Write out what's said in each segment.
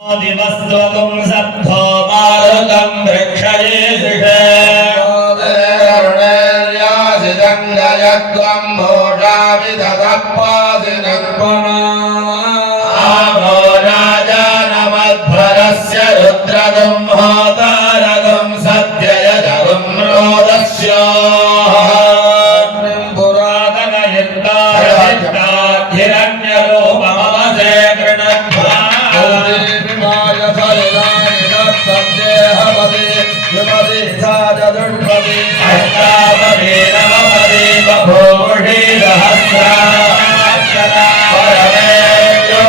दिवस्त्वं सद्धो मारुतं वृक्षयेषे र्यासिदङ्गयत्वं भोषाविदधपादिनक्मना आमो राजानमध्वरस्य रुद्रदुम्होतारगं सत्ययजगं रोदस्य पुरातनयुक्ताहिरण्यरूपमवसे कृणध्वा अष्टावदे नवपदे बभूषे सहस्राक्षरा परमेभ्यो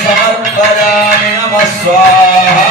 समर्पयामि नमः स्वाहा